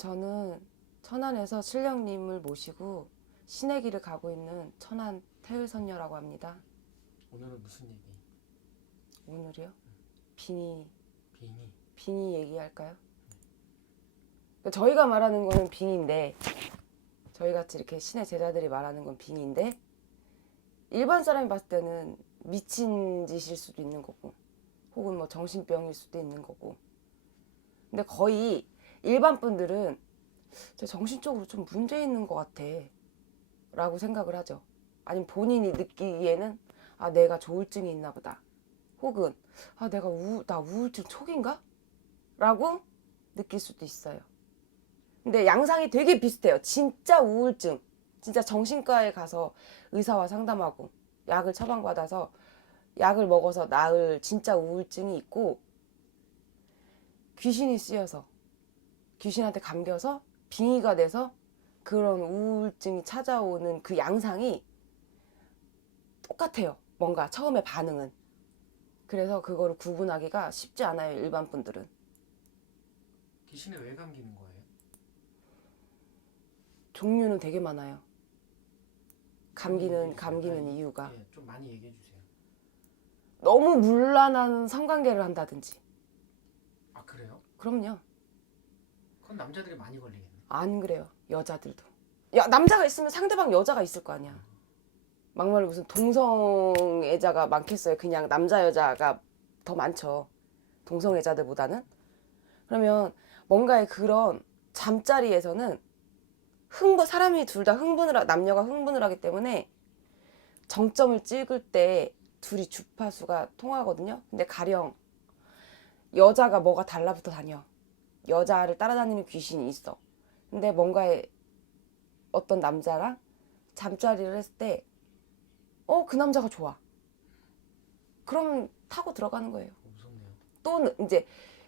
저는 천안에서 신령님을 모시고 신의 길을 가고 있는 천안 태을선녀라고 합니다. 오늘은 무슨 얘기? 오늘이요? 비니 비니. 비니 얘기할까요? 그러니까 저희가 말하는 거는 빙인데, 저희같이 이렇게 신의 제자들이 말하는 건 빙인데, 일반 사람이 봤을 때는 미친 짓일 수도 있는 거고, 혹은 뭐 정신병일 수도 있는 거고. 근데 거의 일반 분들은 저 정신적으로 좀 문제 있는 것 같아 라고 생각을 하죠. 아니면 본인이 느끼기에는 아, 내가 조울증이 있나 보다, 혹은 아, 나 우울증 초기인가? 라고 느낄 수도 있어요. 근데 양상이 되게 비슷해요. 진짜 우울증, 진짜 정신과에 가서 의사와 상담하고 약을 처방받아서 약을 먹어서 나을 진짜 우울증이 있고, 귀신이 쓰여서 귀신한테 감겨서 빙의가 돼서 그런 우울증이 찾아오는 그 양상이 똑같아요. 뭔가 처음에 반응은. 그래서 그거를 구분하기가 쉽지 않아요, 일반 분들은. 귀신에 왜 감기는 거예요? 종류는 되게 많아요. 감기는 많이, 이유가 예, 좀 많이 얘기해 주세요. 너무 문란한 성관계를 한다든지. 아, 그래요? 그럼요. 그건 남자들이 많이 걸리겠네. 안 그래요, 여자들도. 야, 남자가 있으면 상대방 여자가 있을 거 아니야. 막말로 무슨 동성애자가 많겠어요. 그냥 남자 여자가 더 많죠, 동성애자들보다는. 그러면 뭔가의 그런 잠자리에서는 사람이 둘 다 남녀가 흥분을 하기 때문에 정점을 찍을 때 둘이 주파수가 통하거든요. 근데 가령 여자가 뭐가 달라붙어 다녀. 여자를 따라다니는 귀신이 있어. 근데 뭔가의 어떤 남자랑 잠자리를 했을 때 그 남자가 좋아. 그럼 타고 들어가는 거예요. 무섭네요. 또 이제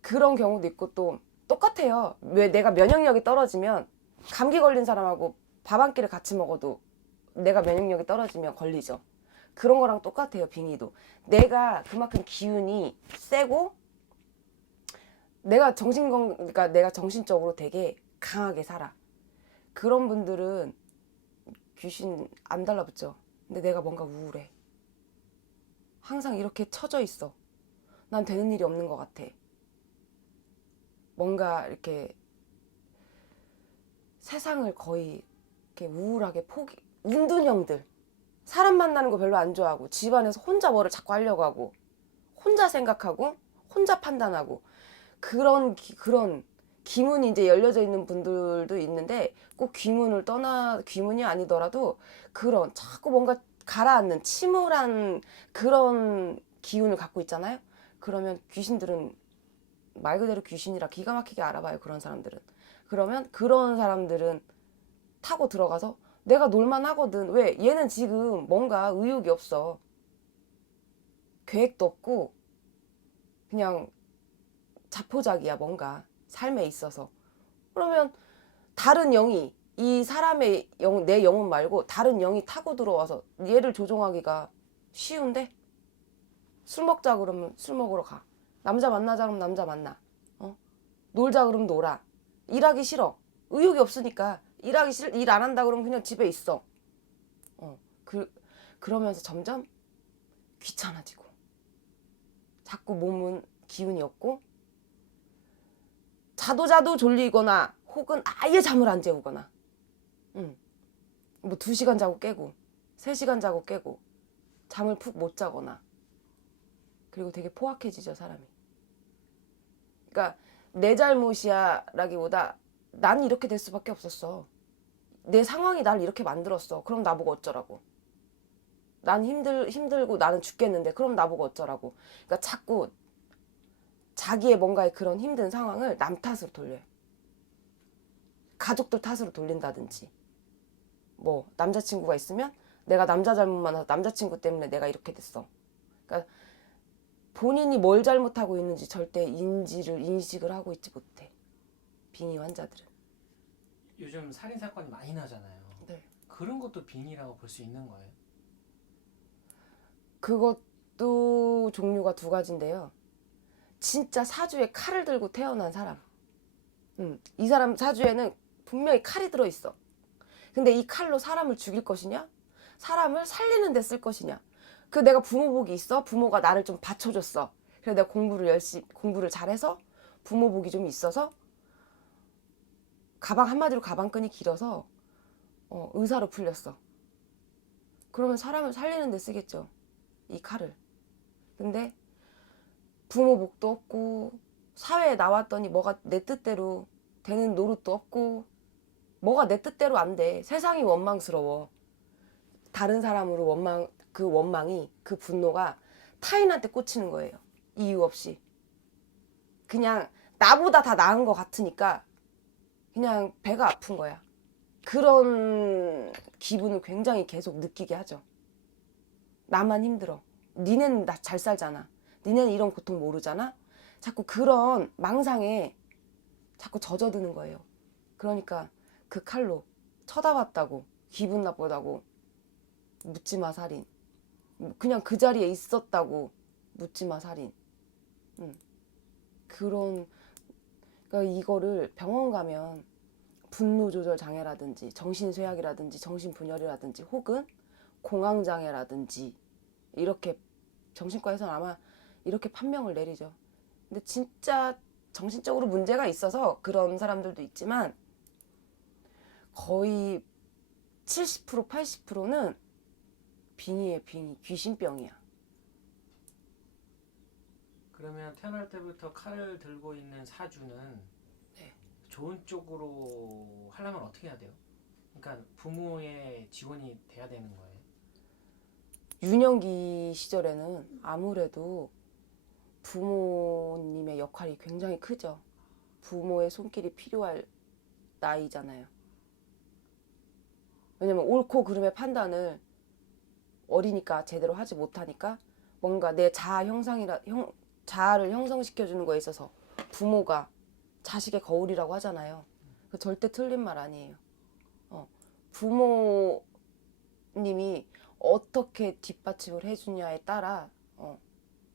그런 경우도 있고, 또 똑같아요. 왜 내가 면역력이 떨어지면, 감기 걸린 사람하고 밥 한 끼를 같이 먹어도 내가 면역력이 떨어지면 걸리죠. 그런 거랑 똑같아요, 빙의도. 내가 그만큼 기운이 세고 그러니까 내가 정신적으로 되게 강하게 살아. 그런 분들은 귀신 안 달라붙죠. 근데 내가 뭔가 우울해. 항상 이렇게 처져 있어. 난 되는 일이 없는 것 같아. 뭔가 이렇게 세상을 거의 이렇게 우울하게 운둔형들. 사람 만나는 거 별로 안 좋아하고, 집안에서 혼자 뭐를 자꾸 하려고 하고, 혼자 생각하고, 혼자 판단하고, 그런 기문이 이제 열려져 있는 분들도 있는데, 꼭 귀문이 아니더라도 그런 자꾸 뭔가 가라앉는 침울한 그런 기운을 갖고 있잖아요. 그러면 귀신들은 말 그대로 귀신이라 기가 막히게 알아봐요, 그런 사람들은. 그러면 그런 사람들은 타고 들어가서 내가 놀만 하거든. 왜? 얘는 지금 뭔가 의욕이 없어. 계획도 없고 그냥 자포자기야, 뭔가 삶에 있어서. 그러면 다른 영이, 이 사람의 내 영혼 말고 다른 영이 타고 들어와서 얘를 조종하기가 쉬운데? 술 먹자 그러면 술 먹으러 가. 남자 만나자 그러면 남자 만나. 놀자 그러면 놀아. 일하기 싫어. 의욕이 없으니까. 일 안 한다 그러면 그냥 집에 있어. 그러면서 점점 귀찮아지고, 자꾸 몸은 기운이 없고, 자도 졸리거나, 혹은 아예 잠을 안 재우거나, 뭐 2시간 자고 깨고 3시간 자고 깨고 잠을 푹 못 자거나. 그리고 되게 포악해지죠, 사람이. 그러니까 내 잘못이야 라기보다 난 이렇게 될 수밖에 없었어. 내 상황이 날 이렇게 만들었어. 그럼 나보고 어쩌라고. 난 힘들고 나는 죽겠는데 그럼 나보고 어쩌라고. 그러니까 자꾸 자기의 뭔가의 그런 힘든 상황을 남 탓으로 돌려요. 가족들 탓으로 돌린다든지, 뭐 남자친구가 있으면 내가 남자 잘못 만나서 남자친구 때문에 내가 이렇게 됐어. 그러니까 본인이 뭘 잘못하고 있는지 절대 인식을 하고 있지 못해, 빙의 환자들은. 요즘 살인 사건이 많이 나잖아요. 네. 그런 것도 빙이라고 볼 수 있는 거예요? 그것도 종류가 2가지인데요. 진짜 사주에 칼을 들고 태어난 사람, 이 사람 사주에는 분명히 칼이 들어있어. 근데 이 칼로 사람을 죽일 것이냐? 사람을 살리는 데 쓸 것이냐? 그 내가 부모복이 있어. 부모가 나를 좀 받쳐줬어. 그래서 내가 공부를 잘해서 부모복이 좀 있어서 한마디로 가방끈이 길어서 의사로 풀렸어. 그러면 사람을 살리는 데 쓰겠죠. 이 칼을. 근데 부모복도 없고 사회에 나왔더니 뭐가 내 뜻대로 되는 노릇도 없고 뭐가 내 뜻대로 안 돼. 세상이 원망스러워. 다른 사람으로 그 원망이, 그 분노가 타인한테 꽂히는 거예요. 이유 없이. 그냥 나보다 다 나은 것 같으니까 그냥 배가 아픈 거야. 그런 기분을 굉장히 계속 느끼게 하죠. 나만 힘들어. 니네는 나 잘 살잖아. 니네는 이런 고통 모르잖아. 자꾸 그런 망상에 자꾸 젖어드는 거예요. 그러니까 그 칼로 쳐다봤다고 기분 나쁘다고 묻지마 살인. 그냥 그 자리에 있었다고 묻지마 살인. 그러니까 이거를 병원 가면 분노 조절 장애라든지 정신쇠약이라든지 정신분열이라든지 혹은 공황장애라든지 이렇게 정신과에서는 아마 이렇게 판명을 내리죠. 근데 진짜 정신적으로 문제가 있어서 그런 사람들도 있지만 거의 70% 80%는 빙의에 빙의, 귀신병이야. 그러면 태어날 때부터 칼을 들고 있는 사주는 네. 좋은 쪽으로 하려면 어떻게 해야 돼요? 그러니까 부모의 지원이 돼야 되는 거예요. 유년기 시절에는 아무래도 부모님의 역할이 굉장히 크죠. 부모의 손길이 필요할 나이잖아요. 왜냐면 옳고 그름의 판단을 어리니까 제대로 하지 못하니까 뭔가 내 자아를 형성시켜주는 거에 있어서 부모가 자식의 거울이라고 하잖아요. 그 절대 틀린 말 아니에요. 부모님이 어떻게 뒷받침을 해주냐에 따라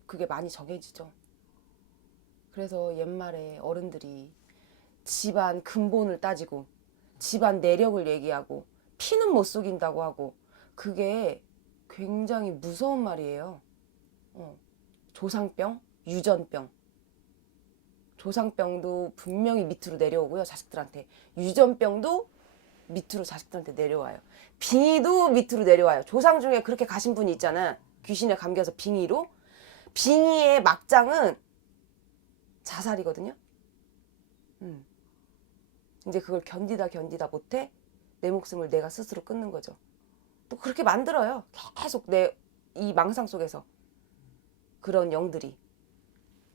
그게 많이 정해지죠. 그래서 옛말에 어른들이 집안 근본을 따지고 집안 내력을 얘기하고 피는 못 속인다고 하고 그게 굉장히 무서운 말이에요. 조상병, 유전병. 조상병도 분명히 밑으로 내려오고요, 자식들한테. 유전병도 밑으로 자식들한테 내려와요. 빙의도 밑으로 내려와요. 조상 중에 그렇게 가신 분이 있잖아. 귀신에 감겨서 빙의로. 빙의의 막장은 자살이거든요. 이제 그걸 견디다 못해 내 목숨을 내가 스스로 끊는 거죠. 또 그렇게 만들어요. 계속 내 이 망상 속에서 그런 영들이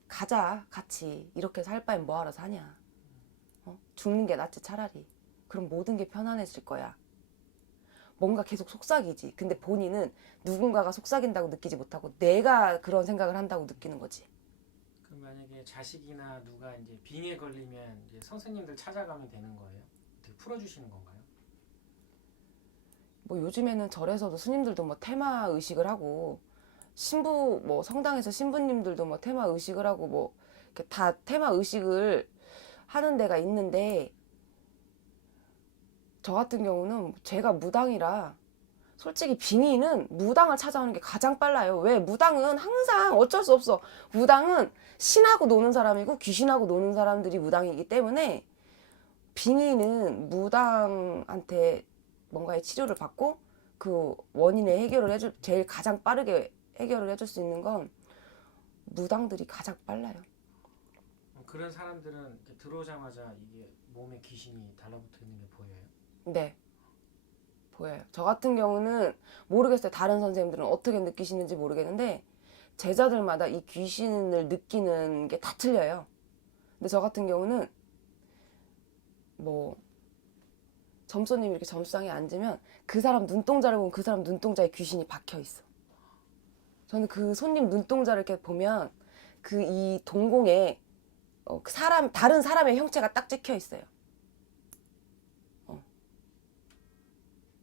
가자 같이 이렇게 살 바엔 뭐하러 사냐. 죽는 게 낫지 차라리. 그럼 모든 게 편안해질 거야. 뭔가 계속 속삭이지. 근데 본인은 누군가가 속삭인다고 느끼지 못하고 내가 그런 생각을 한다고 느끼는 거지. 그럼 만약에 자식이나 누가 이제 빙에 걸리면 이제 선생님들 찾아가면 되는 거예요? 어떻게 풀어주시는 건가요? 뭐 요즘에는 절에서도 스님들도 뭐 테마 의식을 하고 뭐 성당에서 신부님들도 뭐 테마 의식을 하고 뭐 이렇게 다 테마 의식을 하는 데가 있는데 저 같은 경우는 제가 무당이라 솔직히 빙의는 무당을 찾아오는 게 가장 빨라요. 왜? 무당은 항상 어쩔 수 없어. 무당은 신하고 노는 사람이고 귀신하고 노는 사람들이 무당이기 때문에 빙의는 무당한테 뭔가의 치료를 받고 그 원인의 해결을 제일 가장 빠르게 해결을 해줄 수 있는 건 무당들이 가장 빨라요. 그런 사람들은 이렇게 들어오자마자 이게 몸에 귀신이 달라붙어 있는 게 보여요? 네, 보여요. 저 같은 경우는 모르겠어요. 다른 선생님들은 어떻게 느끼시는지 모르겠는데 제자들마다 이 귀신을 느끼는 게 다 틀려요. 근데 저 같은 경우는 뭐 점수님이 이렇게 점수상에 앉으면 그 사람 눈동자를 보면 그 사람 눈동자에 귀신이 박혀 있어. 저는 그 손님 눈동자를 이렇게 보면 그 이 동공에 다른 사람의 형체가 딱 찍혀 있어요.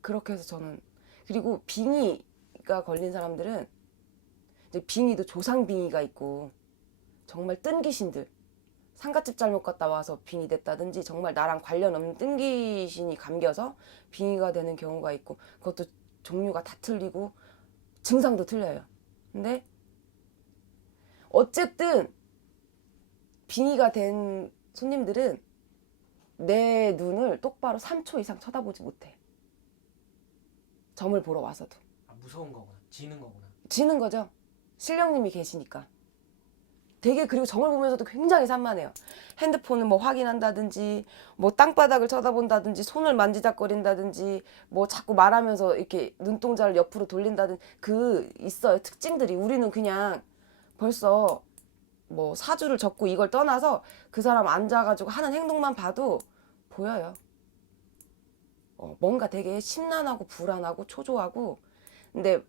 그렇게 해서 저는 그리고 빙의가 걸린 사람들은 이제 빙의도 조상 빙의가 있고 정말 뜬 귀신들 상갓집 잘못 갔다 와서 빙이 됐다든지 정말 나랑 관련 없는 뜬귀신이 감겨서 빙의가 되는 경우가 있고 그것도 종류가 다 틀리고 증상도 틀려요. 근데 어쨌든 빙의가 된 손님들은 내 눈을 똑바로 3초 이상 쳐다보지 못해. 점을 보러 와서도. 아, 무서운 거구나. 지는 거구나. 지는 거죠. 신령님이 계시니까. 되게 그리고 점을 보면서도 굉장히 산만해요. 핸드폰을 뭐 확인한다든지 뭐 땅바닥을 쳐다본다든지 손을 만지작거린다든지 뭐 자꾸 말하면서 이렇게 눈동자를 옆으로 돌린다든지 그 있어요. 특징들이. 우리는 그냥 벌써 뭐 사주를 적고 이걸 떠나서 그 사람 앉아가지고 하는 행동만 봐도 보여요. 뭔가 되게 심란하고 불안하고 초조하고 근데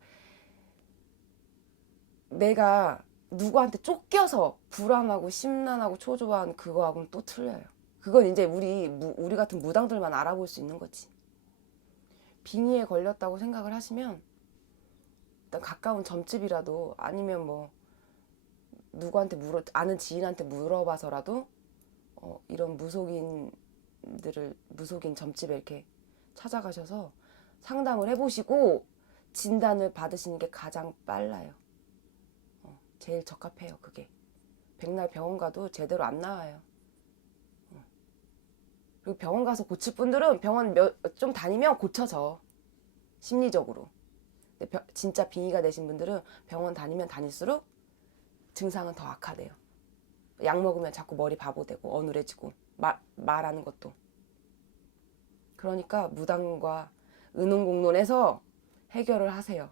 내가 누구한테 쫓겨서 불안하고 심란하고 초조한 그거하고는 또 틀려요. 그건 이제 우리 같은 무당들만 알아볼 수 있는 거지. 빙의에 걸렸다고 생각을 하시면 일단 가까운 점집이라도 아니면 뭐 누구한테 아는 지인한테 물어봐서라도 이런 무속인 점집에 이렇게 찾아가셔서 상담을 해보시고 진단을 받으시는 게 가장 빨라요. 제일 적합해요. 그게 백날 병원 가도 제대로 안 나와요. 그리고 병원 가서 고칠 분들은 병원 좀 다니면 고쳐져 심리적으로. 근데 진짜 빙의가 되신 분들은 병원 다니면 다닐수록 증상은 더 악화돼요. 약 먹으면 자꾸 머리 바보 되고 어눌해지고 말하는 것도. 그러니까 무당과 의논공론해서 해결을 하세요.